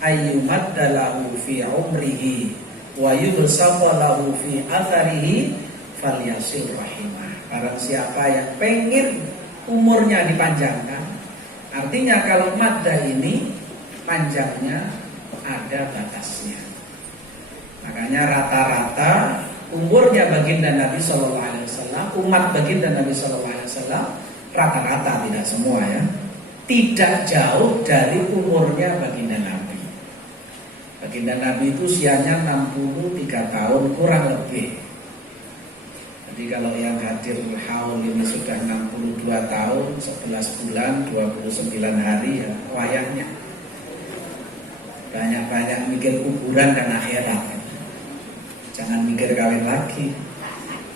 ayyumadda lahu fi umrihi wa yubsata lahu fi atharihi falyasil rahimah. Barang siapa yang pengen umurnya dipanjangkan, artinya kalau madda ini panjangnya ada batasnya. Makanya rata-rata umurnya baginda Nabi Sallallahu Alaihi Wasallam, umat baginda Nabi Sallallahu Alaihi Wasallam, rata-rata, tidak semua ya, tidak jauh dari umurnya baginda Nabi. Baginda Nabi itu usianya 63 tahun kurang lebih. Jadi kalau yang hadir haul ini sudah 62 tahun, 11 bulan, 29 hari ya wayahnya. Banyak-banyak mikir kuburan dan akhirat. Jangan mikir kawin lagi.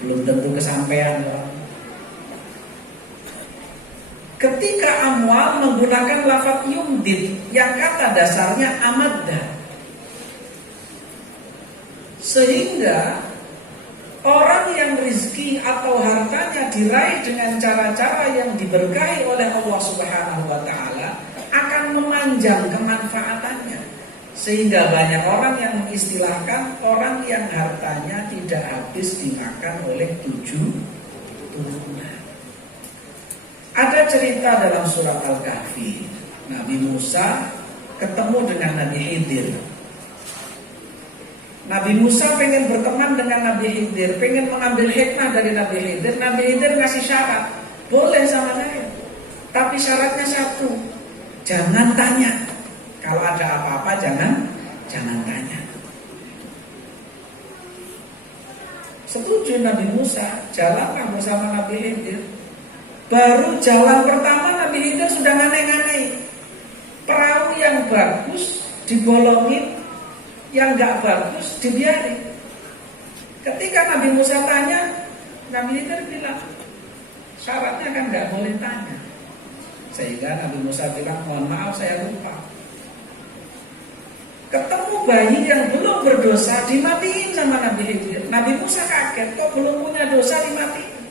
Belum tentu kesampaian loh. Ketika Amwal menggunakan lafaz yumdid yang kata dasarnya amadda, sehingga orang yang rizki atau hartanya diraih dengan cara-cara yang diberkahi oleh Allah Subhanahu wa Ta'ala akan memanjang kemanfaatannya, sehingga banyak orang yang mengistilahkan orang yang hartanya tidak habis dimakan oleh 7 turunan. Ada cerita dalam surat Al-Kahfi, Nabi Musa ketemu dengan Nabi Khidir. Nabi Musa pengen berteman dengan Nabi Khidir, pengen mengambil hikmah dari Nabi Khidir. Nabi Khidir ngasih syarat, boleh sama saya, tapi syaratnya satu, jangan tanya. Kalau ada apa-apa jangan tanya. Setuju Nabi Musa, jalanlah bersama Nabi Khidir. Baru jalan pertama Nabi Khidir sudah aneh-aneh. Perahu yang bagus dibolongin, yang gak bagus dibiarin. Ketika Nabi Musa tanya, Nabi Khidir bilang, syaratnya kan gak boleh tanya. Sehingga Nabi Musa bilang, mohon maaf saya lupa. Ketemu bayi yang belum berdosa dimatiin sama Nabi Khidir. Nabi Musa kaget, kok belum punya dosa dimatiin.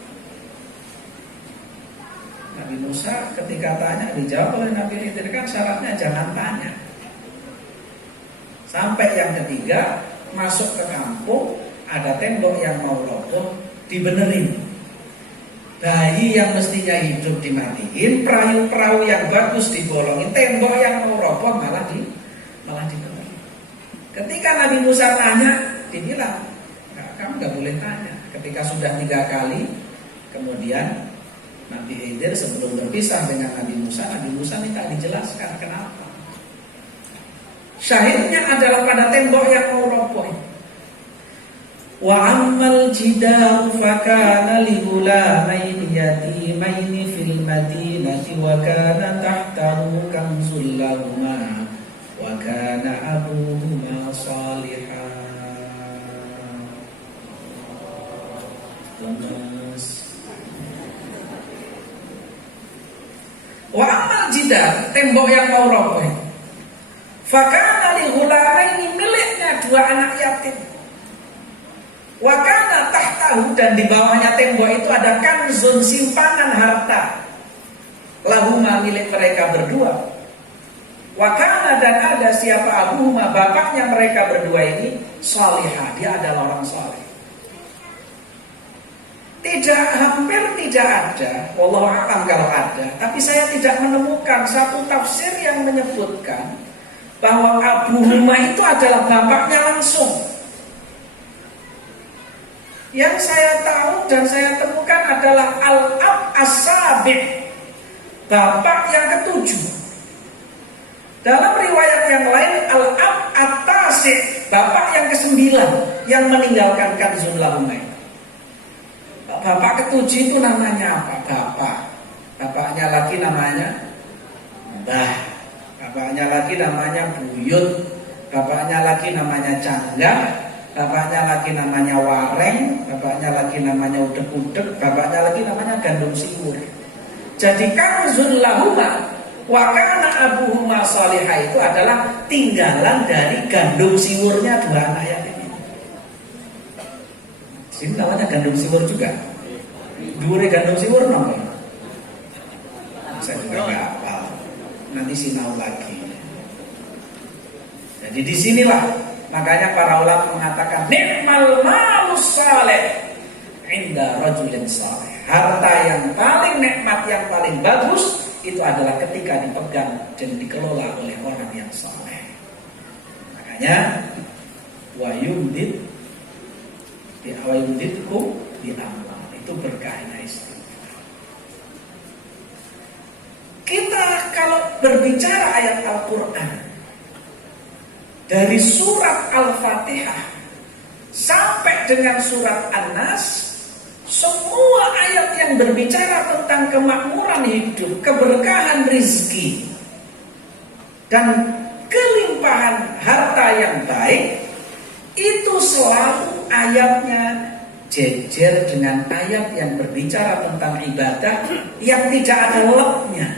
Nabi Musa ketika tanya dijawab oleh Nabi Khidir, kan syaratnya jangan tanya. Sampai yang ketiga, masuk ke kampung, ada tembok yang mau roboh, dibenerin. Bayi yang mestinya hidup dimatiin, perahu yang bagus dibolongin, tembok yang mau roboh malah dibenerin. Ketika Nabi Musa tanya, dibilang, kamu gak boleh tanya. Ketika sudah 3 kali, kemudian Nabi Khidir sebelum berpisah dengan Nabi Musa minta dijelaskan kenapa. Syahidnya adalah pada tembok yang mau roboh. Wa ammal jidaru fakana li ghulamaini yatimaini fil madinati wa kana tahtahu kanzul lahuma wa kana abuhuma shalihan. Wa amal jidar, tembok yang mau roboh. Fakana li ghulamaini, miliknya 2 anak yatim. Wa kana tahtahu, dan di bawahnya tembok itu ada kanzun, simpanan harta. Lahuma, milik mereka berdua. Wa kana, dan ada siapa abuhuma, bapaknya mereka berdua ini, salihah, dia adalah orang saleh. Hampir tidak ada, wallahu a'lam kalau ada, tapi saya tidak menemukan satu tafsir yang menyebutkan bahwa Abuhuma itu adalah bapaknya langsung. Yang saya tahu dan saya temukan adalah Al-Ab As-Sabi', bapak yang ke-7. Dalam riwayat yang lain Al-Ab At-Tasi', bapak yang ke-9 yang meninggalkan kanzun lahumai. Bapak ke-7 itu namanya apa? Bapak. Bapaknya lagi namanya Mbah. Bapaknya lagi namanya Buyut. Bapaknya lagi namanya Canggah. Bapaknya lagi namanya Wareng. Bapaknya lagi namanya Udek-udek. Bapaknya lagi namanya Gandum Siwur. Jadi kanzun lahuma wa kana abuhuma salihah itu adalah tinggalan dari gandum siwurnya 2 anak yatim ini. Sini namanya gandum siwur juga. Dure gandum siwur nomor. Saya juga nggak hafal. Nanti sinau lagi. Jadi disinilah makanya para ulama mengatakan ni'mal malus saleh inda rajulin saleh. Harta yang paling nikmat, yang paling bagus itu adalah ketika dipegang dan dikelola oleh orang yang saleh. Makanya wayumditkum di amal, itu berkahnya istighfar. Kita kalau berbicara ayat Al-Quran dari surat Al-Fatihah sampai dengan surat An-Nas, semua ayat yang berbicara tentang kemakmuran hidup, keberkahan rizki, dan kelimpahan harta yang baik, itu selalu ayatnya jejer dengan ayat yang berbicara tentang ibadah yang tidak ada lepnya.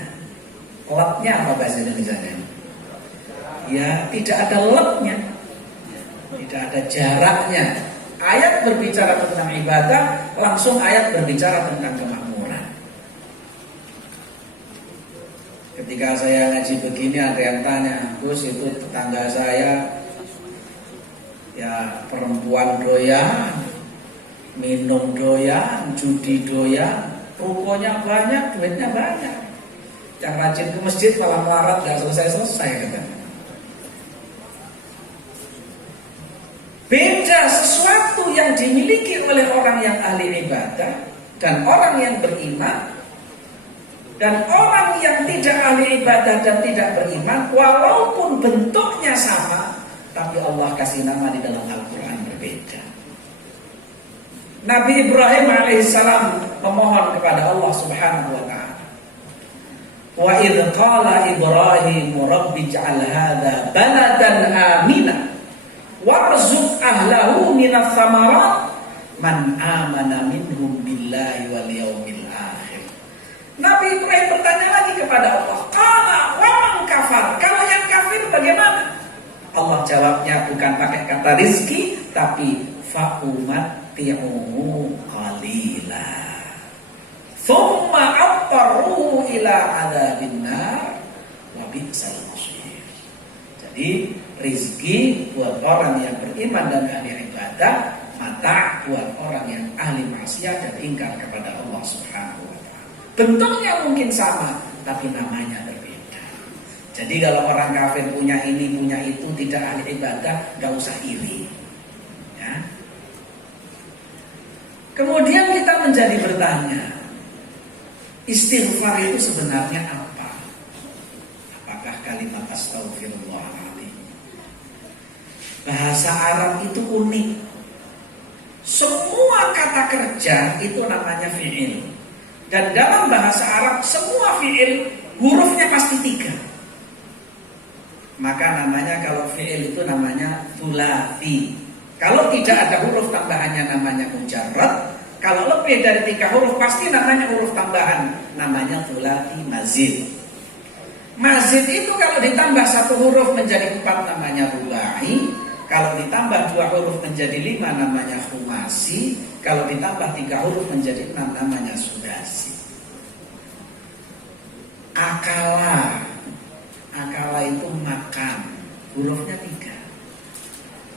Lepnya apa bahasa Indonesia-nya? Ya, tidak ada lepnya, tidak ada jaraknya. Ayat berbicara tentang ibadah, langsung ayat berbicara tentang kemakmuran. Ketika saya ngaji begini, ada yang tanya, Gus, itu tetangga saya ya perempuan doyan, minum doyan, judi doyan, rukonya banyak, duitnya banyak. Yang rajin ke masjid malah melarat, gak selesai-selesai katanya. Beda sesuatu yang dimiliki oleh orang yang ahli ibadah dan orang yang beriman, dan orang yang tidak ahli ibadah dan tidak beriman, walaupun bentuknya sama, tapi Allah kasih nama di dalam Al-Quran berbeda. Nabi Ibrahim alaihissalam memohon kepada Allah subhanahu wa ta'ala, wa idh qala Ibrahim rabbi ij'al hadha baladan amina warzuq ahlahu minas samarat man amana minhum billahi wal yaumil akhir. Nabi Ibrahim bertanya lagi kepada Allah, qala wa man kafar, kalau yang kafir bagaimana? Allah jawabnya bukan pakai kata rizki, tapi fa'umatti'uhu qalila thumma abtaruhu ila adzabin nar wa bi'sal masir. Jadi rizki buat orang yang beriman dan ahli ibadah, mata buat orang yang ahli maksiat dan ingkar kepada Allah subhanahu wa ta'ala. Bentuknya mungkin sama, tapi namanya berbeda. Jadi kalau orang kafir punya ini, punya itu, tidak ahli ibadah, gak usah iri ya. Kemudian kita menjadi bertanya, istighfar itu sebenarnya apa? Apakah kalimat astaghfirullahaladzim? Bahasa Arab itu unik. Semua kata kerja itu namanya fi'il. Dan dalam bahasa Arab semua fi'il hurufnya pasti 3. Maka namanya kalau fi'il itu namanya thulathi. Kalau tidak ada huruf tambahannya namanya mujarrad. Kalau lebih dari 3 huruf pasti namanya huruf tambahan, namanya thulathi mazid. Mazid itu kalau ditambah 1 huruf menjadi 4 namanya rubai. Kalau ditambah 2 huruf menjadi 5 namanya khumasi. Kalau ditambah 3 huruf menjadi 6 namanya sudasi. Akala. Akala itu makan, hurufnya 3.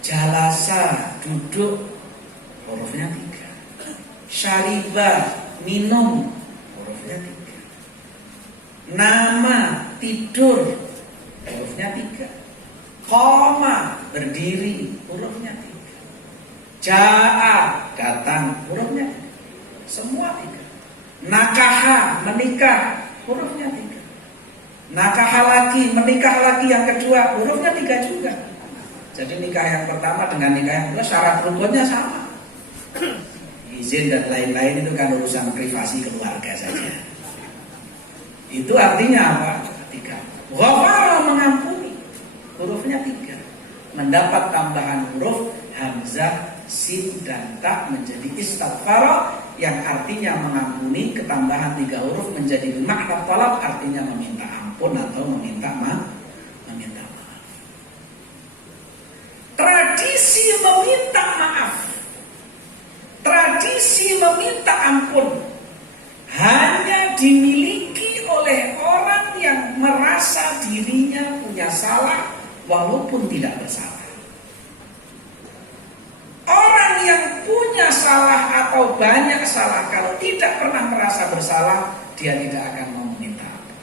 Jalasa, duduk, hurufnya 3. Syariba, minum, hurufnya 3. Nama, tidur, hurufnya 3. Qoma, berdiri, hurufnya 3. Ja'a, datang, hurufnya 3. Semua 3. Nakaha, menikah, hurufnya 3. Nakaha lagi, menikah lagi yang kedua, hurufnya 3 juga. Jadi nikah yang pertama dengan nikah yang kedua syarat rukunnya sama. Izin dan lain-lain itu kan urusan privasi keluarga saja. Itu artinya apa? 3. Ghafara, mengampuni, hurufnya 3. Mendapat tambahan huruf hamzah, sin dan ta menjadi istighfar yang artinya mengampuni, ketambahan 3 huruf menjadi makna talab artinya meminta ampun atau meminta maaf. Tradisi meminta maaf, tradisi meminta ampun hanya dimiliki oleh orang yang merasa dirinya punya salah, walaupun tidak bersalah. Orang yang punya salah atau banyak salah, kalau tidak pernah merasa bersalah, dia tidak akan mau meminta ampun.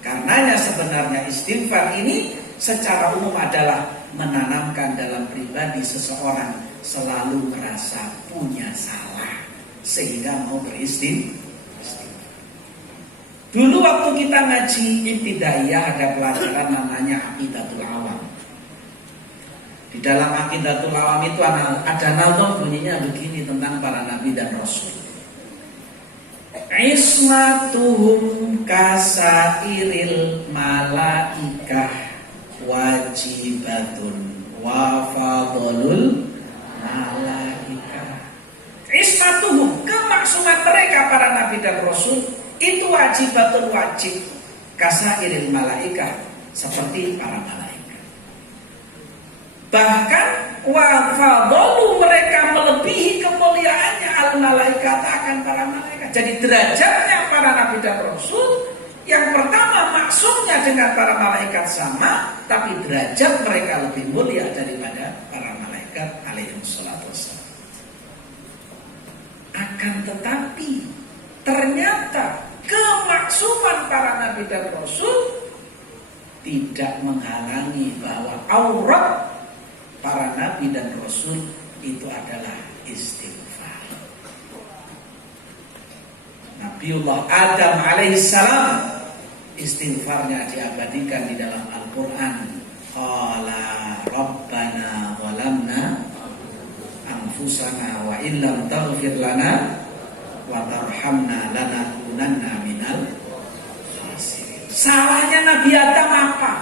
Karenanya sebenarnya istighfar ini secara umum adalah menanamkan dalam pribadi seseorang selalu merasa punya salah sehingga mau beristighfar. Dulu waktu kita ngaji ibtidaiyah ada pelajaran namanya Aqidatul Awam. Di dalam Aqidatul Awam itu ada nazam bunyinya begini tentang para nabi dan rasul. Ismatuhum kasairil malaikah wajibatun wa fadlul malaikah. Ismatuhum, kemaksuman mereka para nabi dan rasul itu wajibatun wajib kasairil malaikah, seperti para malaikat. Bahkan wa fadlu, mereka melebihi kemuliaannya al malaikat akan para malaikat. Jadi derajatnya para nabi dan rasul yang pertama maksumnya dengan para malaikat sama, tapi derajat mereka lebih mulia daripada para malaikat alaihi wassalatu wassalam. Akan tetapi ternyata kemaksuman para nabi dan rasul tidak menghalangi bahwa aurat para nabi dan rasul itu adalah istighfar. Nabiullah Adam alaihissalam istighfarnya diabadikan di dalam Al-Quran. Qala Rabbana walamna anfusana wa illam taghfir lana wa tarhamna lanakunanna minal khasirin. Salahnya Nabi Adam apa?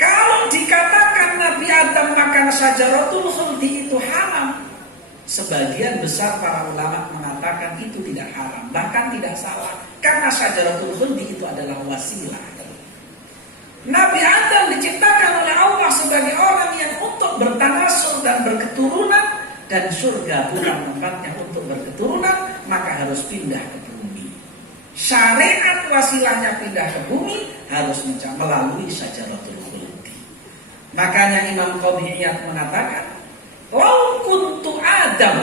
Kalau dikatakan Nabi Adam makan syajaratul khuldi itu haram, sebagian besar para ulama mengatakan itu tidak haram, bahkan tidak salah, karena syajaratul khuldi itu adalah wasilah. Nabi Adam diciptakan oleh Allah sebagai orang yang untuk bertanasul dan berketurunan, dan surga bukan tempatnya untuk berketurunan, maka harus pindah ke bumi. Syariat wasilahnya pindah ke bumi harus melalui syajaratul khuldi. Makanya Imam Qadhiyat mengatakan, "Lau kuntu Adam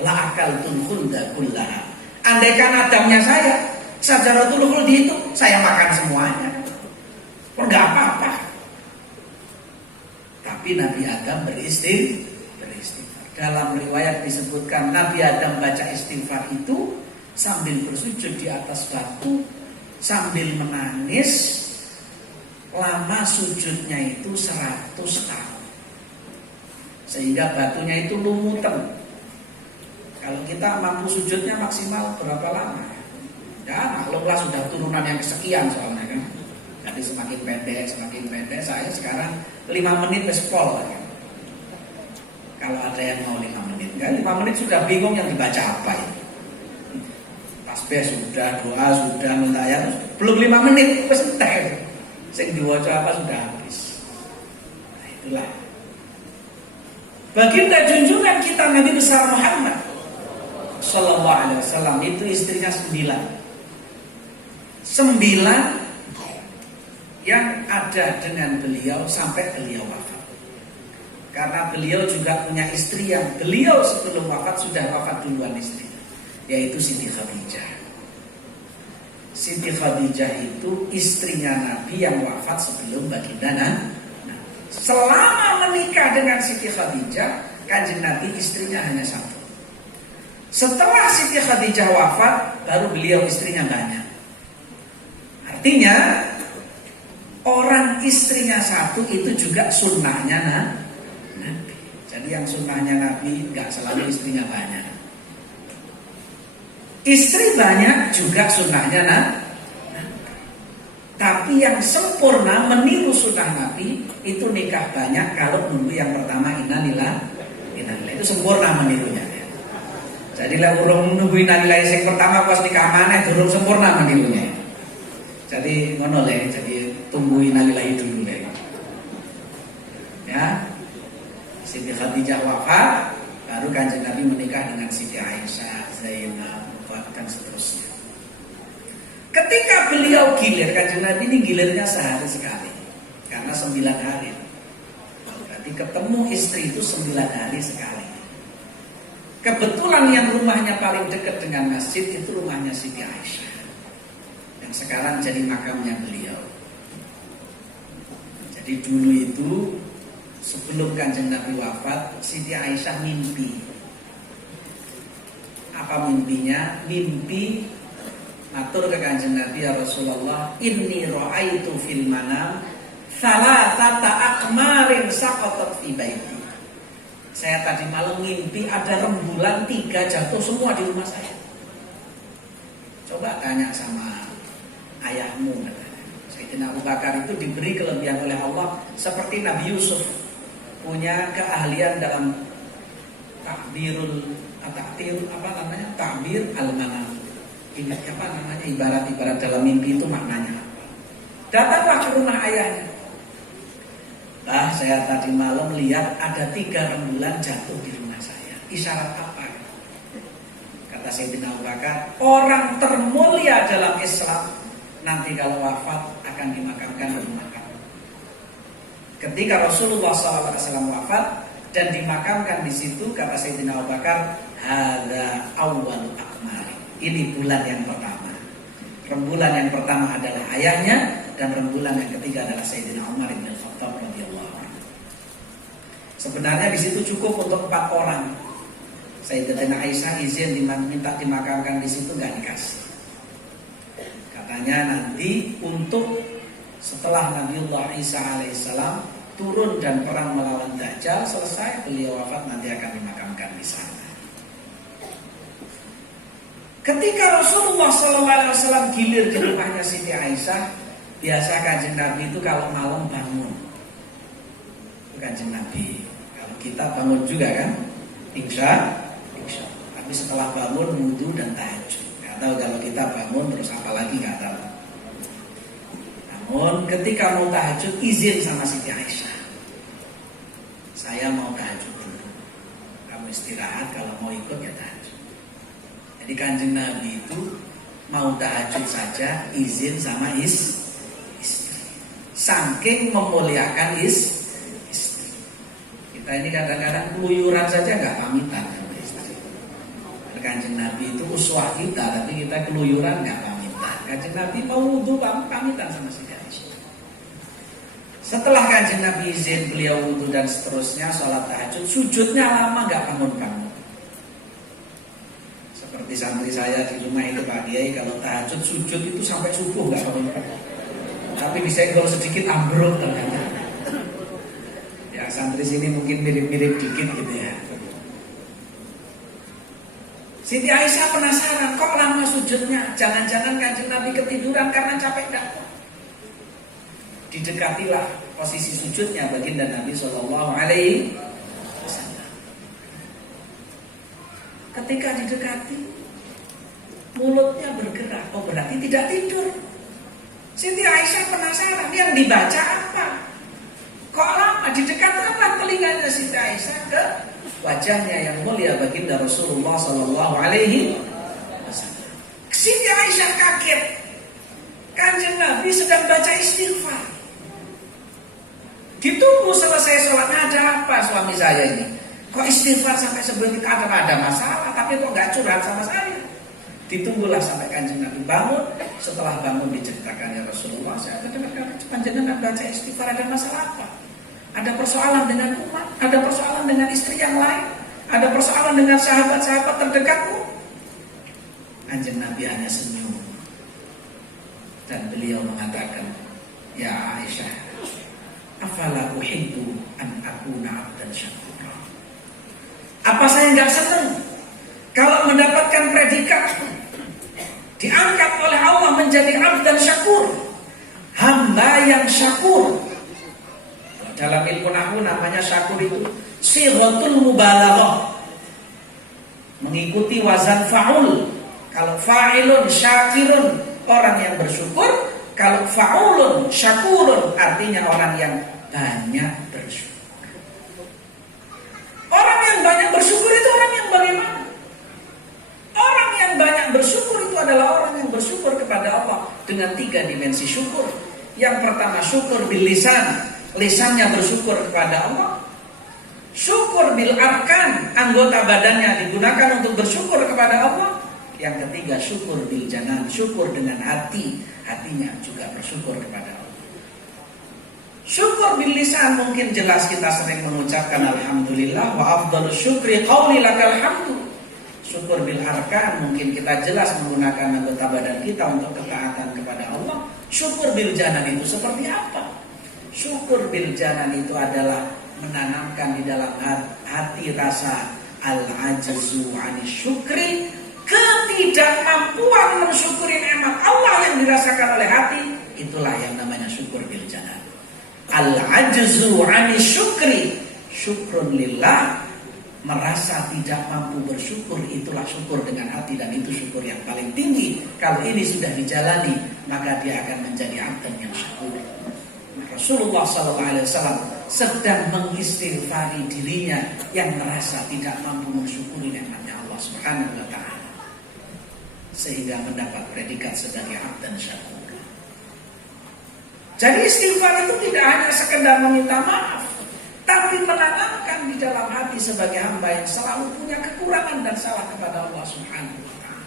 la akaltul khulda kullaha." Andaikan Adamnya saya, syajaratul khuldi itu saya makan semuanya. Enggak apa-apa. Tapi Nabi Adam beristighfar. Dalam riwayat disebutkan Nabi Adam baca istighfar itu sambil bersujud di atas batu, sambil menangis. Lama sujudnya itu 100 tahun, sehingga batunya itu lumutan. Kalau kita mampu sujudnya maksimal berapa lama? Ya maklumlah sudah turunan yang kesekian soalnya kan. Jadi semakin pendek. Saya sekarang 5 menit pol kan. Kalau ada yang mau 5 menit kan, 5 menit sudah bingung yang dibaca apa itu. Tasbih sudah, doa sudah, mentayat belum 5 menit wis entek. Sing diwaca apa sudah habis. Nah, itulah. Baginda junjungan kita Nabi besar Muhammad sallallahu alaihi wasallam itu istrinya 9 yang ada dengan beliau sampai beliau wafat. Karena beliau juga punya istri yang beliau sebelum wafat sudah wafat duluan istri, yaitu Siti Khadijah. Siti Khadijah itu istrinya Nabi yang wafat sebelum baginda Nabi. Selama menikah dengan Siti Khadijah, Kanjeng Nabi istrinya hanya 1. Setelah Siti Khadijah wafat, baru beliau istrinya banyak. Artinya orang istrinya 1 itu juga sunnahnya Nabi. Jadi yang sunnahnya Nabi gak selalu istrinya banyak. Istri banyak juga sunnahnya Nabi. Tapi yang sempurna meniru sunnah Nabi itu nikah banyak kalau nunggu yang pertama innalillah. Itu sempurna menirunya. Jadi lah urung nunggu innalillah yang pertama pas nikah maneh durung sempurna menirunya. Jadi ngono le, jadi tunggu innalillah dulu le. Ya. Siti Khadijah wafat, baru Kanjeng Nabi menikah dengan Siti Aisyah, Zainab, dan seterusnya. Ketika beliau beliau gilir, kanjeng Nabi ini gilirnya sehari sekali, karena 9 hari. Berarti ketemu istri itu 9 hari sekali. Kebetulan yang rumahnya paling dekat dengan masjid itu rumahnya Siti Aisyah, yang sekarang jadi makamnya beliau. Jadi dulu itu sebelum kanjeng Nabi wafat, Siti Aisyah mimpi. Apa mimpinya? Mimpi matur ke kanjeng Nabi, ya Rasulullah, inni ra'aitu fil manam thalathata akmarin saqatat fi baiti. Saya tadi malam mimpi ada rembulan 3 jatuh semua di rumah saya. Coba tanya sama ayahmu, katanya. Sayyidina Abu Bakar itu diberi kelebihan oleh Allah seperti Nabi Yusuf, punya keahlian dalam takbir al-manam. Ini apa namanya, ibarat dalam mimpi itu maknanya apa? Datanglah ke rumah ayahnya. Saya tadi malam lihat ada 3 rembulan jatuh di rumah saya. Isyarat apa? Kata Sayyidina Abu Bakar, orang termulia dalam Islam nanti kalau wafat akan dimakamkan di rumah kamu. Ketika Rasulullah SAW wafat dan dimakamkan di situ, kata Sayyidina Abu Bakar, hadza awwal akmari. Ini bulan yang pertama. Rembulan yang pertama adalah ayahnya, dan rembulan yang ketiga adalah Sayyidina Umar bin Khattab radhiyallahu anhu. Sebenarnya di situ cukup untuk 4 orang. Sayyidatina Aisyah izin minta dimakamkan di situ, nggak dikasih. Katanya nanti untuk setelah Nabiullah Isa alaihissalam turun dan perang melawan Dajjal selesai, beliau wafat, nanti akan dimakamkan di sana. Ketika Rasulullah SAW gilir di rumahnya Siti Aisyah, biasa kanjeng Nabi itu kalau malam bangun. Kanjeng Nabi, kalau kita bangun juga kan, insya. Tapi setelah bangun wudu dan tahajud. Gak tahu kalau kita bangun terus apa lagi, gak tahu. Namun ketika mau tahajud izin sama Siti Aisyah, saya mau tahajud dulu, kamu istirahat, kalau mau ikut ya tahajud. Jadi kanjeng Nabi itu mau tahajud saja izin sama istri. Saking memuliakan istri. Kita ini kadang-kadang keluyuran saja nggak pamitan sama istri. Kanjeng Nabi itu uswah kita, tapi kita keluyuran nggak pamitan. Kanjeng Nabi mau wudu pamitan sama si Aisyah. Setelah kanjeng Nabi izin, beliau wudu dan seterusnya, sholat tahajud, sujudnya lama nggak bangun-bangun. Seperti santri saya di rumah itu Pak Kiai, kalau tahajud sujud itu sampai subuh nggak bangun-bangun. Tapi disenggol sedikit ambruk ternyata. Ya santri sini mungkin mirip-mirip dikit gitu ya. Siti Aisyah penasaran, kok lama sujudnya? Jangan-jangan kanjeng Nabi ketiduran karena capek dakwah. Didekatilah posisi sujudnya baginda Nabi Shallallahu Alaihi Wasallam. Ketika didekati, mulutnya bergerak. Oh berarti tidak tidur. Siti Aisyah penasaran, yang dibaca apa? Kok lama? Didekatkanlah telinganya Siti Aisyah ke wajahnya yang mulia baginda Rasulullah Sallallahu Alaihi Wasallam. Siti Aisyah kaget. Kanjeng Nabi sedang baca istighfar. Ditunggu selesai sholatnya, ada apa suami saya ini? Kok istighfar sampai sebegitu? Ada masalah, tapi kok nggak curhat sama saya? Ditunggulah sampai kanjeng Nabi bangun. Setelah bangun diceritakan, ya Rasulullah, saya dengar panjenengan baca istighfar, ada masalah apa? Ada persoalan dengan umat, ada persoalan dengan istri yang lain, ada persoalan dengan sahabat-sahabat terdekatmu. Kanjeng Nabi hanya senyum dan beliau mengatakan, ya Aisyah, afala uhibbu an akuna abdan syakura. Apa saya enggak senang kalau mendapatkan predikat diangkat oleh Allah menjadi abdan syakur, hamba yang syakur. Dalam ilmu nahwu namanya syakur itu sighatul mubalaghah, mengikuti wazan fa'ul. Kalau fa'ilun syakirun, orang yang bersyukur. Kalau fa'ulun syakurun, artinya orang yang banyak bersyukur. Orang yang banyak bersyukur itu orang yang bagaimana? Orang yang banyak bersyukur itu adalah orang yang bersyukur kepada Allah dengan dengan 3 dimensi syukur. Yang pertama syukur bil lisan, lisannya bersyukur kepada Allah. Syukur bil arkan, anggota badannya digunakan untuk bersyukur kepada Allah. Yang ketiga syukur bil janan, syukur dengan hati, hatinya juga bersyukur kepada Allah. Syukur bil lisan mungkin jelas kita sering mengucapkan alhamdulillah wa afdhalus syukri qauli lakal hamdu. Syukur bil arkan mungkin kita jelas menggunakan anggota badan kita untuk ketaatan kepada Allah. Syukur bil janan itu seperti apa? Syukur bil janan itu adalah menanamkan di dalam hati rasa al-ajzu 'ani syukri, ketidakmampuan mensyukuri nikmat Allah yang dirasakan oleh hati. Itulah yang namanya syukur bil janan. Al-ajzu 'ani syukri, syukrun lillah, merasa tidak mampu bersyukur, itulah syukur dengan hati, dan itu syukur yang paling tinggi. Kalau ini sudah dijalani, maka dia akan menjadi abdan yang syukur. Rasulullah SAW sedang mengistighfari dirinya yang merasa tidak mampu mensyukuri nikmatnya Allah Subhanahu wa taala, sehingga mendapat predikat sebagai abdan syakur. Jadi istighfar itu tidak hanya sekedar meminta maaf, tapi menanamkan di dalam hati sebagai hamba yang selalu punya kekurangan dan salah kepada Allah Subhanahu wa taala.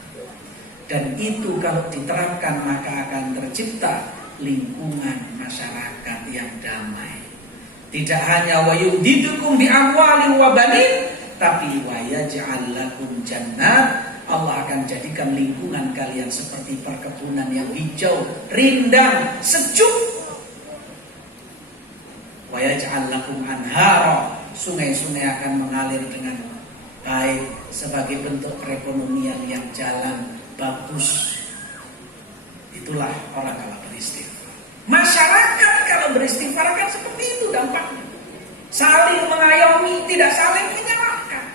Dan itu kalau diterapkan maka akan tercipta lingkungan masyarakat yang damai. Tidak hanya wa yumdidukum bi amwalin wa banin, tapi wa yaj'al lakum jannat. Allah akan jadikan lingkungan kalian seperti perkebunan yang hijau, rindang, sejuk. Wa yaj'al lakum anhara, sungai-sungai akan mengalir dengan baik sebagai bentuk perekonomian yang jalan bagus. Itulah orang kalau beristighfar. Masyarakat kalau beristighfar kan seperti itu dampaknya. Saling mengayomi, tidak saling menyalahkan.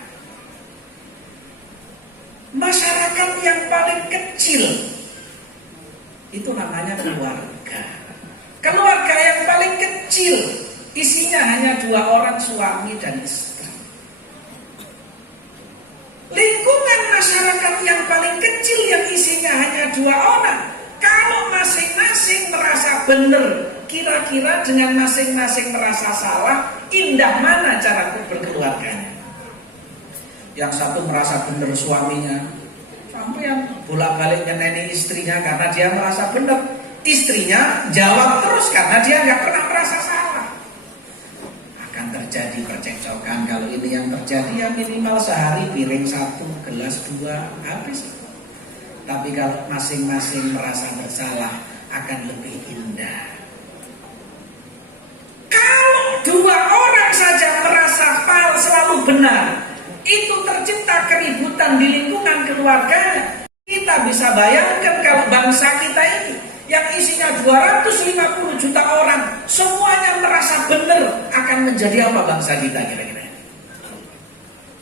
Masyarakat yang paling kecil itu namanya keluarga. Keluarga yang paling kecil isinya hanya 2 orang, suami dan istri. Lingkungan masyarakat yang paling kecil yang isinya hanya 2 orang, kalau masing-masing merasa benar, kira-kira dengan masing-masing merasa salah, indah mana cara berkeluarganya? Yang satu merasa benar suaminya, sampai yang bolak-balik nyeneni istrinya karena dia merasa benar. Istrinya jawab terus karena dia nggak pernah merasa salah. Akan terjadi percekcokan. Kalau ini yang terjadi ya minimal sehari piring 1, gelas 2 habis. Tapi kalau masing-masing merasa bersalah akan lebih indah. Kalau 2 orang saja merasa selalu benar, itu tercipta keributan di lingkungan keluarganya. Kita bisa bayangkan kalau bangsa kita ini yang isinya 250 juta orang semuanya merasa benar, akan menjadi apa bangsa kita kira-kira?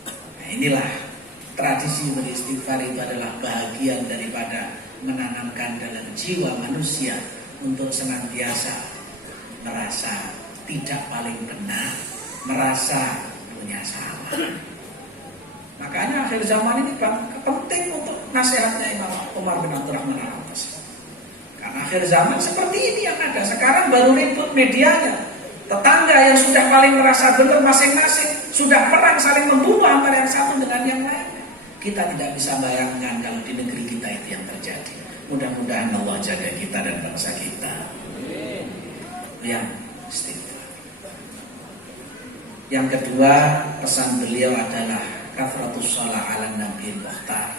Nah, inilah tradisi beristighfar itu adalah bagian daripada menanamkan dalam jiwa manusia untuk senantiasa merasa tidak paling benar, merasa punya salah. Makanya akhir zaman ini penting untuk nasihatnya Imam Umar bin Abdurrahman Al-Abbas. Karena akhir zaman seperti ini yang ada. Sekarang baru ribut medianya. Tetangga yang sudah paling merasa benar masing-masing sudah perang saling membunuh antara yang satu dengan yang lain. Kita tidak bisa bayangkan kalau di negeri kita itu yang terjadi. Mudah-mudahan Allah jaga kita dan bangsa kita. Yang istighfar. Yang kedua, pesan beliau adalah kafratus shalah ala Nabi Mukhtar.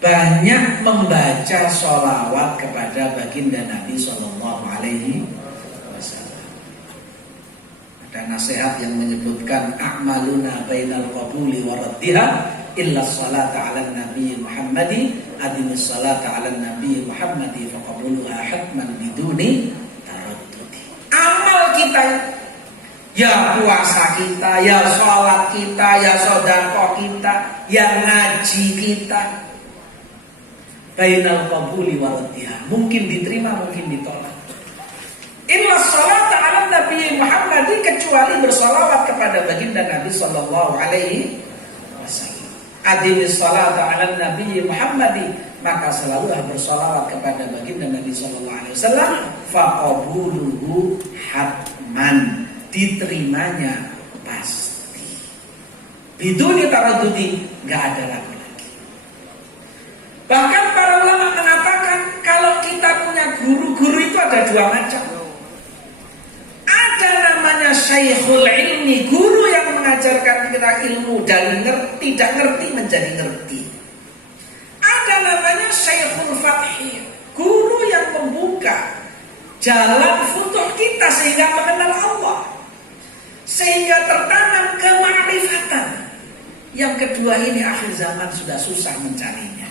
Banyak membaca sholawat kepada baginda Nabi Sallallahu Alaihi Wasallam. Ada nasihat yang menyebutkan a'maluna bainal qabuli wa raddiha illa salata ala Nabi Muhammadi adimis salata ala Nabi Muhammadi faqabuluha hatman biduni taraddudi. Amal kita, ya puasa kita, ya sholat kita, ya sedekah kita, ya ngaji kita, bainal qabuli wa raddiha, mungkin diterima, mungkin ditolak. Illa salata ala Nabi Muhammadi, kecuali bersalawat kepada baginda Nabi Sallallahu Alaihi Wasallam. Adimis salata ala Nabi Muhammadi, maka selalulah bersolawat kepada baginda Nabi Sallallahu Alaihi Wasallam. Faqabuluhu hatman, diterimanya pasti. Biduni taradudi, nggak ada ragu lagi. Bahkan para ulama mengatakan kalau kita punya guru itu ada dua macam. Ada namanya syaikhul ilmi, guru yang mengajarkan kita ilmu dari tidak ngerti menjadi ngerti. Ada namanya syaikhul fathi, guru yang membuka jalan futuh kita sehingga mengenal Allah, sehingga tertanam kemakrifatan. Yang kedua ini akhir zaman sudah susah mencarinya.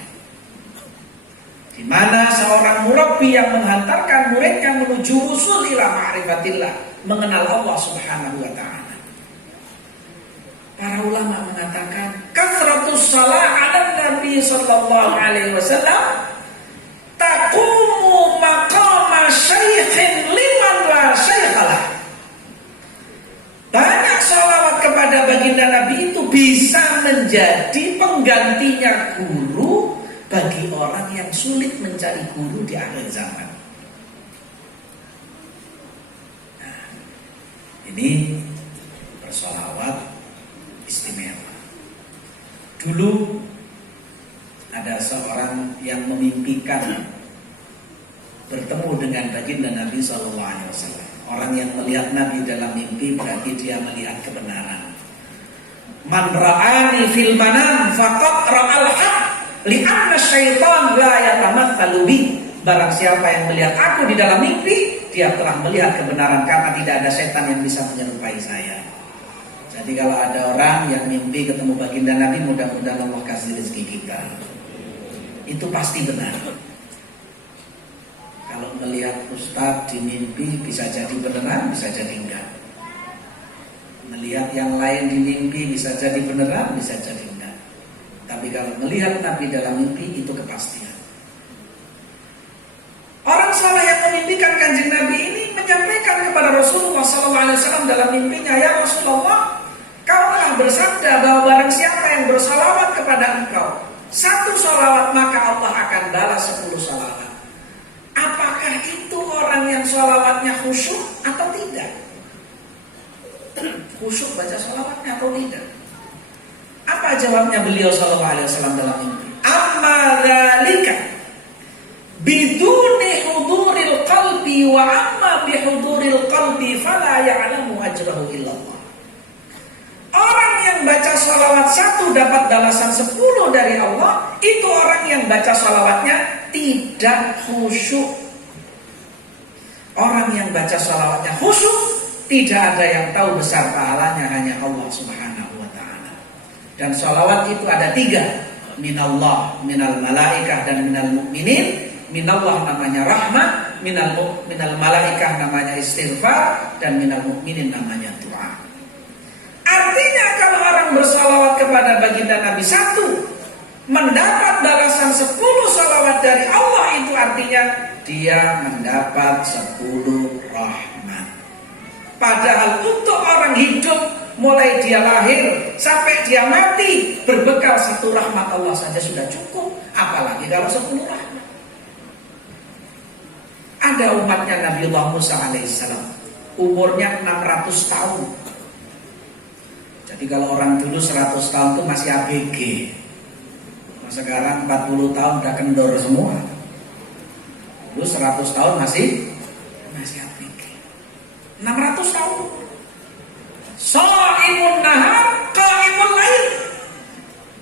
Di mana seorang murabbi yang menghantarkan muridnya menuju usul ila ma'rifatillah, mengenal Allah Subhanahu wa taala. Para ulama mengatakan kasratus shalah 'ala Nabi sallallahu alaihi wasallam taqumu maqama syaikhin liman la syaikhalah. Banyak sholawat kepada baginda Nabi itu bisa menjadi penggantinya guru bagi orang yang sulit mencari guru di akhir zaman. Nah, ini bersolawat istimewa. Dulu ada seorang yang memimpikan bertemu dengan baginda Nabi Sallallahu Alaihi Wasallam. Orang yang melihat Nabi dalam mimpi berarti dia melihat kebenaran. Man ra'ani fil manam faqad ra'al haq li'anna syaitan la yatamatsalu bi. Barang siapa yang melihat aku di dalam mimpi, dia telah melihat kebenaran karena tidak ada setan yang bisa menyerupai saya. Jadi kalau ada orang yang mimpi ketemu baginda Nabi, mudah-mudahan Allah kasih rezeki kita. Itu pasti benar. Kalau melihat ustadz di mimpi bisa jadi beneran, bisa jadi enggak. Melihat yang lain di mimpi bisa jadi beneran, bisa jadi enggak. Tapi kalau melihat Nabi dalam mimpi itu kepastian. Orang saleh yang memimpikan Kanjeng Nabi ini menyampaikan kepada Rasulullah SAW dalam mimpinya, ya Rasulullah, kau telah bersabda bahwa barang siapa yang bersalawat kepada engkau 1 salawat maka Allah akan balas 10 salawat. Apakah itu orang yang salawatnya khusyuk atau tidak? Khusyuk baca salawatnya atau tidak? Apa jawabnya beliau sallallahu alaihi wasallam dalam mimpi? Amma dzalika biduni huduril qalbi wa amma bihuduril qalbi fala ya'lamu ajrahu illallah. Orang yang baca salawat 1 dapat balasan 10 dari Allah. Itu orang yang baca salawatnya tidak khusyuk. Orang yang baca salawatnya khusyuk, tidak ada yang tahu besar pahalanya, hanya Allah Subhanahu wa ta'ala. Dan salawat itu ada 3, minallah, minal malaikah, dan minal mu'minin. Minallah namanya rahmat, minal malaikah namanya istighfar, dan minal mu'minin namanya doa. Artinya kalau orang bersalawat kepada baginda Nabi 1 mendapat balasan 10 salawat dari Allah, itu artinya dia mendapat 10 rahmat. Padahal untuk orang hidup mulai dia lahir sampai dia mati berbekal 1 rahmat Allah saja sudah cukup, apalagi kalau 10 rahmat. Ada umatnya Nabiullah Musa alaihissalam, umurnya 600 tahun. Jadi kalau orang dulu 100 tahun itu masih ABG. Sekarang 40 tahun udah kendor semua. Dulu 100 tahun masih ABG. 600 tahun. Shaimun nahar, qaimul lail.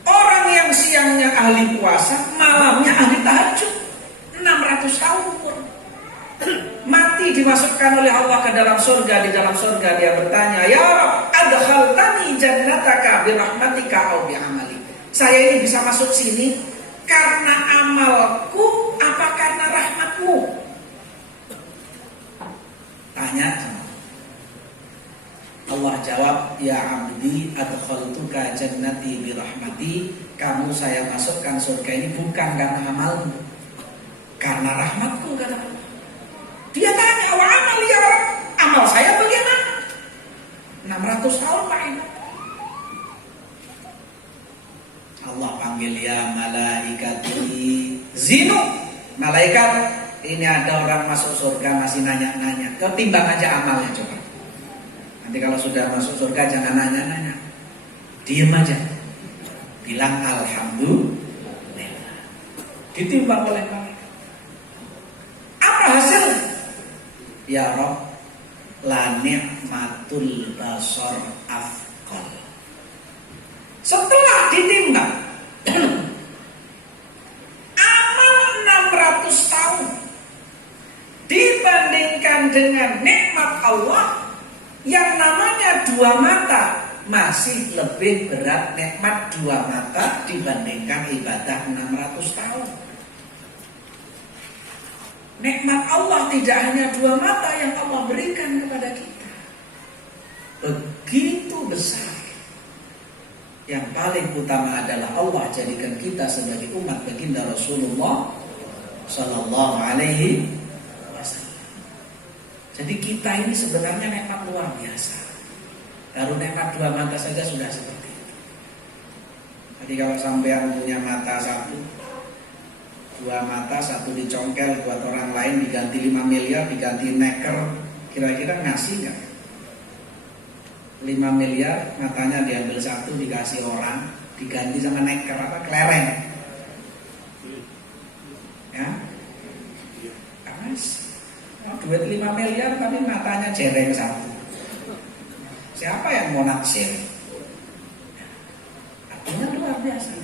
Orang yang siangnya ahli puasa, malamnya ahli tahajud. 600 tahun umur. Mati dimasukkan oleh Allah ke dalam surga. Di dalam surga dia bertanya, ya Rabb, adkhaltani jannataka birahmatika au bi'amali. Saya ini bisa masuk sini karena amalku apa karena rahmatmu? Tanya. Allah jawab, ya abdi adkhaltuka jannati birahmati. Kamu saya masukkan surga ini bukan karena amalmu, karena rahmatku, kata Allah. Dia tanya, wa amal ya Rabb, amal saya bagaimana? 600 tahun Pak ini. Allah panggil, ya malaikati Zinu, malaikat, ini ada orang masuk surga masih nanya-nanya. Ketimbang aja amalnya coba. Nanti kalau sudah masuk surga jangan nanya-nanya, diem aja, bilang alhamdulillah. Ditimbang oleh malaikat. Apa hasil? Ya Rob, la ni'matul basar afqal. Setelah ditimbang amal 600 tahun dibandingkan dengan nikmat Allah yang namanya 2 mata, masih lebih berat nikmat 2 mata dibandingkan ibadah 600 tahun. Nikmat Allah tidak hanya 2 mata yang Allah berikan kepada kita, begitu besar. Yang paling utama adalah Allah jadikan kita sebagai umat baginda Rasulullah Sallallahu Alaihi Wasallam. Jadi kita ini sebenarnya nikmat luar biasa. Baru nikmat 2 mata saja sudah seperti itu. Jadi kalau sampean punya mata 1, 2 mata, 1 dicongkel buat orang lain diganti 5 miliar, diganti neker, kira-kira ngasih nggak? 5 miliar matanya diambil 1 dikasih orang, diganti sama neker apa kelereng, ya? Karena duit 5 miliar tapi matanya jereng 1. Siapa yang mau naksir? Artinya luar biasa.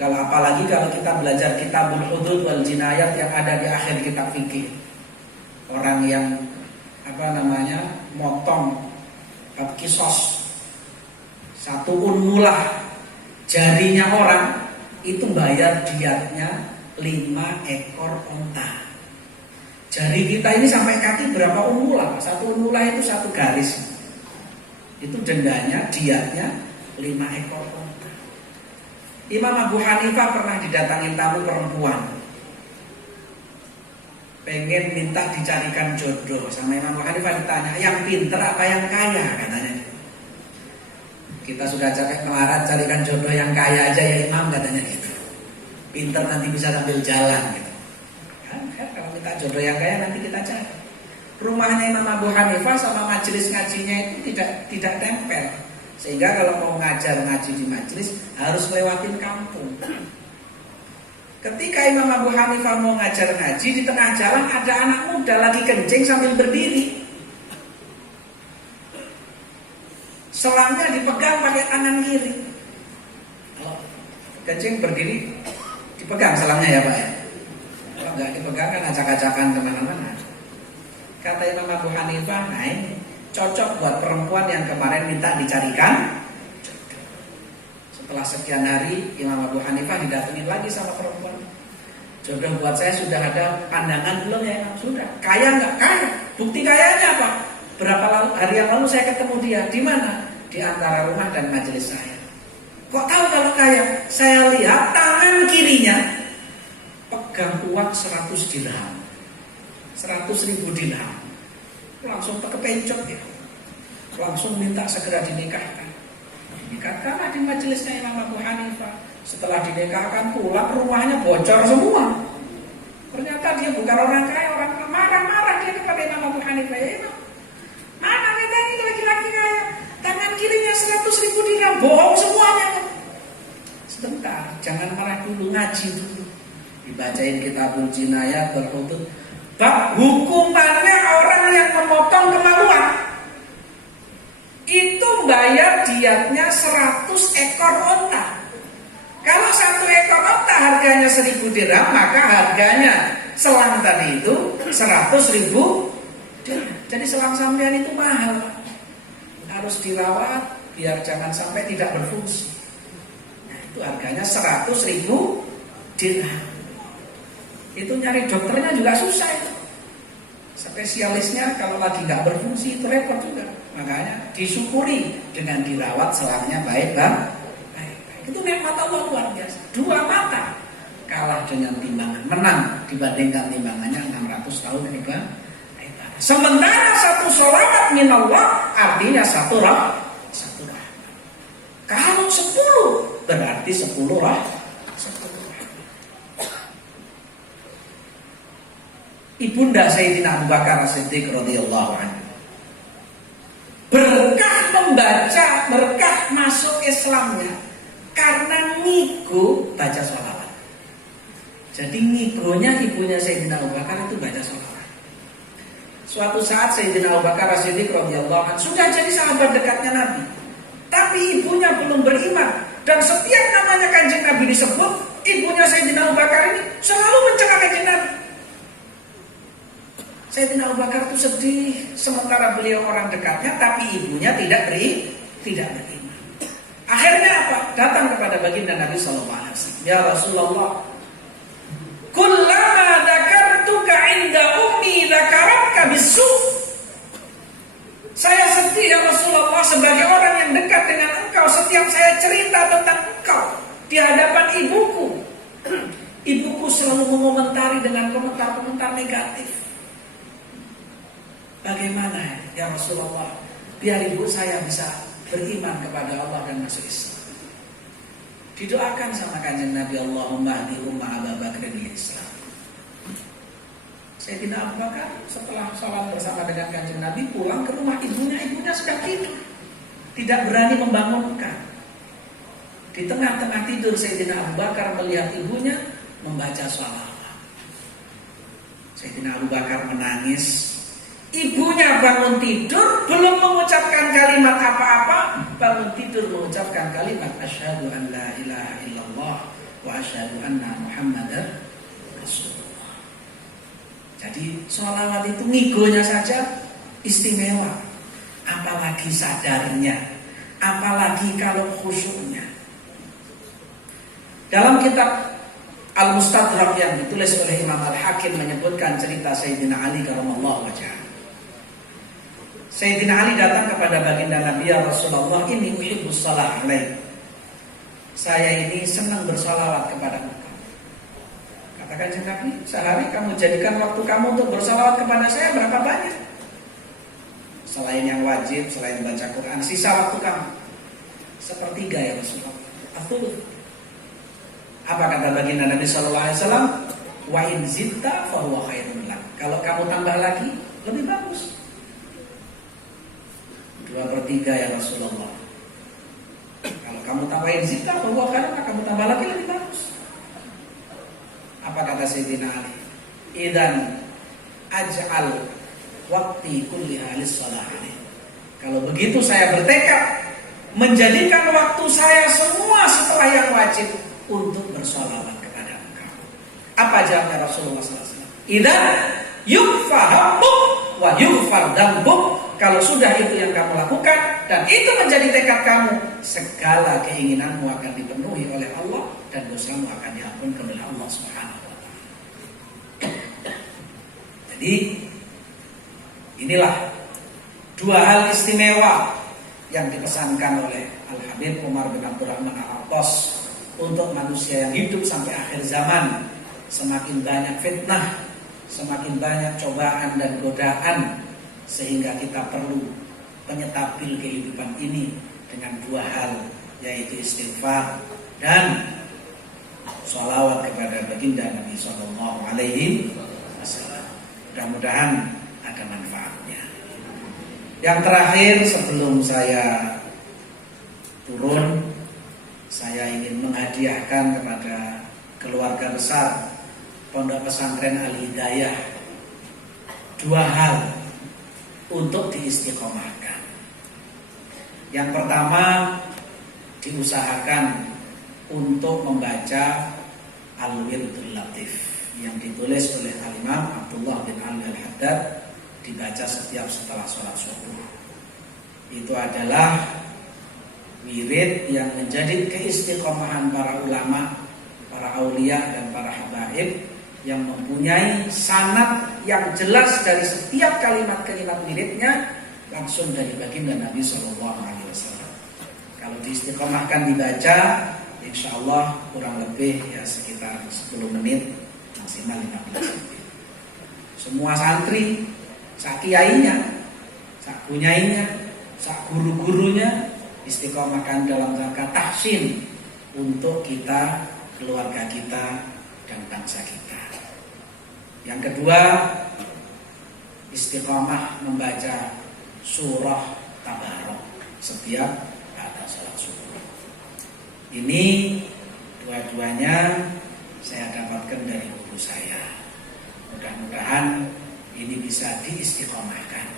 Kalau apalagi kalau kita belajar kitabul hudud wal jinayat yang ada di akhir kitab fikih, orang yang motong bab kisos 1 unmulah jarinya orang, itu bayar diatnya 5 ekor onta. Jari kita ini sampai kaki berapa unmulah? 1 unmulah itu 1 garis. Itu dendanya, diatnya 5 ekor onta. Imam Abu Hanifah pernah didatangin tamu perempuan, pengen minta dicarikan jodoh sama Imam Abu Hanifah. Ditanya, yang pinter apa yang kaya? Katanya. Kita sudah capek melarat, carikan jodoh yang kaya aja ya Imam, katanya gitu. Pinter nanti bisa sambil jalan gitu. Kan kalau minta jodoh yang kaya nanti kita cari. Rumahnya Imam Abu Hanifah sama majelis ngajinya itu tidak tempel. Sehingga kalau mau ngaji di majelis harus lewatin kampung. Ketika Imam Abu Hanifah mau ngajar ngaji, di tengah jalan ada anak muda lagi kencing sambil berdiri. Selangnya dipegang pakai tangan kiri. Kalau kencing berdiri dipegang selangnya ya Pak ya. Kalau nggak dipegang kan acak-acakan kemana-mana. Kata Imam Abu Hanifah, nah ini cocok buat perempuan yang kemarin minta dicarikan jodoh. Setelah sekian hari Imam Abu Hanifah didatengin lagi sama perempuan. Jodoh buat saya sudah ada pandangan belum ya Imam? Sudah. Kaya nggak? Kaya. Bukti kayanya apa? Berapa hari yang lalu saya ketemu dia. Di mana? Di antara rumah dan majelis saya. Kok tahu kalau kaya? Saya lihat tangan kirinya pegang uang 100 dirham, 100.000 dirham. Langsung kepencot ya. Langsung minta segera dinikahkan. Dinikahkanlah di majelisnya Imam Abu Hanifah. Setelah dinikahkan pulang rumahnya bocor semua. Ternyata dia bukan orang kaya, orang marah-marah dia kepada Imam Abu Hanifah. Ya Imam, mana kita ini laki-laki kaya? Tangan kirinya 100.000 dirham, bohong semuanya. Sebentar, jangan marah dulu, ngaji dulu. Dibacain kitabul jinayat berhudud. Bab hukumannya orang yang memotong kemaluan, itu bayar diatnya 100 ekor onta. Kalau 1 ekor onta harganya 1.000 dirham, maka harganya selang tadi itu 100.000 dirham. Jadi selang sampean itu mahal, harus dirawat biar jangan sampai tidak berfungsi. Nah, itu harganya 100.000 dirham. Itu nyari dokternya juga susah itu. Spesialisnya kalau lagi nggak berfungsi itu repot juga. Makanya disyukuri dengan dirawat selangnya baik. Itu nikmat Allah luar biasa. 2 mata kalah dengan timbangan, menang dibandingkan timbangannya 600 tahun ibadah. Sementara 1 sholawat minallah artinya 1 rahmat. Kalau 10 berarti 10 rahmat. ibunda Sayyidina Abu Bakar As-Siddiq radhiyallahu anhu. Berkah membaca, berkah masuk Islamnya karena ngigo baca sholawat. Jadi ngigonya ibunya Sayyidina Abu Bakar itu baca sholawat. Suatu saat Sayyidina Abu Bakar As-Siddiq radhiyallahu anhu sudah jadi sahabat dekatnya Nabi, tapi ibunya belum beriman. Dan setiap namanya Kanjeng Nabi disebut, ibunya Sayyidina Abu Bakar ini selalu mencela Kanjeng Nabi. Sayyidina Abu Bakar itu sedih, sementara beliau orang dekatnya, tapi ibunya tidak beriman. Akhirnya apa? Datang kepada baginda Nabi Sallallahu Alaihi Wasallam. Ya Rasulullah, kullama dzakartuka inda ummi dzakaratka bisu. Saya sedih ya Rasulullah, sebagai orang yang dekat dengan engkau, setiap saya cerita tentang engkau di hadapan ibuku, ibuku selalu mengomentari dengan komentar-komentar negatif. Bagaimana ya Rasulullah, biar ibu saya bisa beriman kepada Allah dan masuk Islam? Didoakan sama Kanjeng Nabi, Allahumma hdi umma Abu Bakr lil Islam. Sayyidina Abu Bakar setelah sholat bersama dengan Kanjeng Nabi pulang ke rumah ibunya sedang tidur, tidak berani membangunkan. Di tengah-tengah tidur Sayyidina Abu Bakar melihat ibunya membaca sholawat. Sayyidina Abu Bakar menangis. Ibunya bangun tidur, belum mengucapkan kalimat apa-apa, bangun tidur mengucapkan kalimat asyhadu an la ilaha illallah wa asyhadu anna Muhammadar Rasulullah. Jadi sholawat itu ngigonya saja istimewa, apalagi sadarnya, apalagi kalau khusyuknya. Dalam kitab Al-Mustadrak yang ditulis oleh Imam Al-Hakim menyebutkan cerita Sayyidina Ali karramallahu wajhah. Sayyidina Ali datang kepada baginda Nabi, ya Rasulullah, ini uhibbus shalah alaik. Saya ini senang bersalawat kepada engkau. Katakan Nabi, sehari kamu jadikan waktu kamu untuk bersalawat kepada saya berapa banyak? Selain yang wajib, selain baca Quran, sisa waktu kamu sepertiga ya Rasulullah. Apa kata baginda Nabi Sallallahu Alaihi Wasallam? Wa in zitta fa huwa khairun lak. Kalau kamu tambah lagi lebih bagus. 2/3 ya Rasulullah. Kalau kamu tambahin zitta fa huwa khairun lak, kamu tambah lagi lebih bagus. Apa kata Sayyidina Ali? Idzan aj'al waqti kulliha lis-shalah. Kalau begitu saya bertekad menjadikan waktu saya semua setelah yang wajib untuk bersalawat kepada engkau. Apa jawabnya Rasulullah SAW? Idzan yukfahamu wa yukfar dambuk. Kalau sudah itu yang kamu lakukan dan itu menjadi tekad kamu, segala keinginanmu akan dipenuhi oleh Allah dan dosamu akan diampuni oleh Allah Subhanahu wa taala. Jadi inilah dua hal istimewa yang dipesankan oleh Al-Habib Umar bin Abdurrahman Al-Attas untuk manusia yang hidup sampai akhir zaman. Semakin banyak fitnah, semakin banyak cobaan dan godaan, sehingga kita perlu penyetabil kehidupan ini dengan dua hal, yaitu istighfar dan sholawat kepada baginda Nabi Sallallahu Alaihi Wasallam. Mudah-mudahan ada manfaatnya. Yang terakhir sebelum saya turun, saya ingin menghadiahkan kepada keluarga besar Pondok Pesantren Al-Hidayah dua hal untuk diistiqomahkan. Yang pertama, diusahakan untuk membaca Al-Wirdul Latif yang ditulis oleh Al-Imam Abdullah bin Ali Al-Haddad, dibaca setiap setelah sholat subuh. Itu adalah wirid yang menjadi keistiqomahan para ulama, para aulia dan para habaib yang mempunyai sanad yang jelas dari setiap kalimat-kalimat wiridnya langsung dari baginda Nabi Sallallahu Alaihi Wasallam. Kalau diistiqomahkan dibaca, insya Allah kurang lebih ya sekitar 10 menit maksimal 15 menit. Semua santri, sak kiainya, sak bunyainya, sak guru-gurunya istiqomahkan dalam rangka tahsin untuk kita, keluarga kita dan bangsa kita. Yang kedua, istiqamah membaca surah Tabarok setiap pada salat subuh. Ini dua-duanya saya dapatkan dari guru saya. Mudah-mudahan ini bisa diistiqomahkan.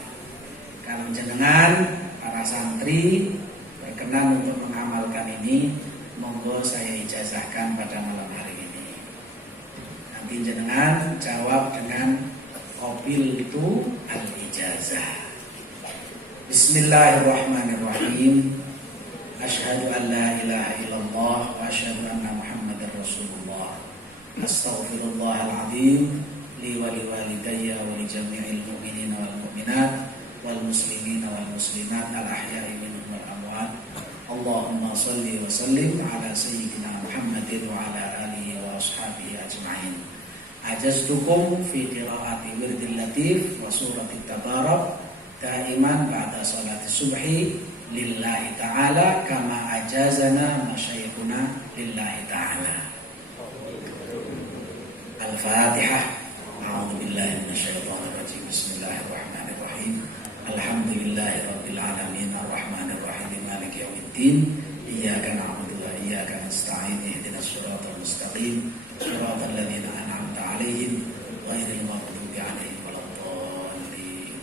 Kalau jenengan para santri berkenan untuk mengamalkan ini, monggo saya ijazahkan pada malam hari ini. Nanti jenengan jawab dengan qabiltu al-ijazah. Bismillahirrahmanirrahim. Asyhadu an la ilaha illallah wa asyhadu anna Muhammadar Rasulullah. Astaghfirullahal azim li wa liwalidayya wa li jami'il mu'minina wal mu'minat wal muslimina wal muslimat al ahya'i minhum wal amwat. Allahumma shalli wa sallim ala sayyidina Muhammadin wa ala alihi wa ashabihi ajma'in. Ajaztukum fi qiraati wirdil latif wa surati tabarak daiman ba'da salati subhi lillahi ta'ala kama ajazana masyayikhuna lillahi ta'ala. Al-Fatihah. A'udzu billahi minasyaitonir rajim. Bismillahirrahmanirrahim. Alhamdulillahirabbil alamin arrahmanir rahim maliki yaumiddin. Iyyaka na'budu wa iyyaka nasta'in. Ihdinas siratal mustaqim. Shiratal ladzina an'amta 'alaihim ghairil maghdubi 'alaihim waladdallin.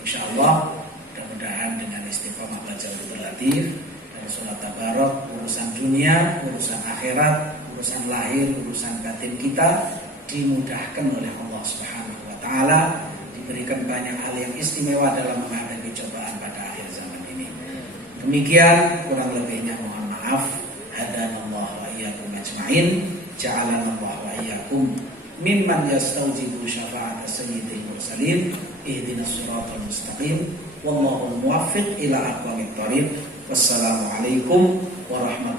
Insyaallah mudah-mudahan dengan istiqomah baca Wirdul Latif dan salat tabarok, urusan dunia, urusan akhirat, urusan lahir, urusan batin kita dimudahkan oleh Allah Subhanahu wa taala, diberikan banyak hal yang istimewa dalam menghadapi cobaan pada akhir zaman ini. Demikian, kurang lebihnya mohon maaf. Hadanallahu wa iyyakum ajma'in. Ja'alanallahu wa iyyakum mimman yastaujibu syafa'at sayyidil mursalin. Ihdinas siratal mustaqim. Wallahul muwaffiq ila aqwamit thoriq. Wassalamualaikum warahmatullahi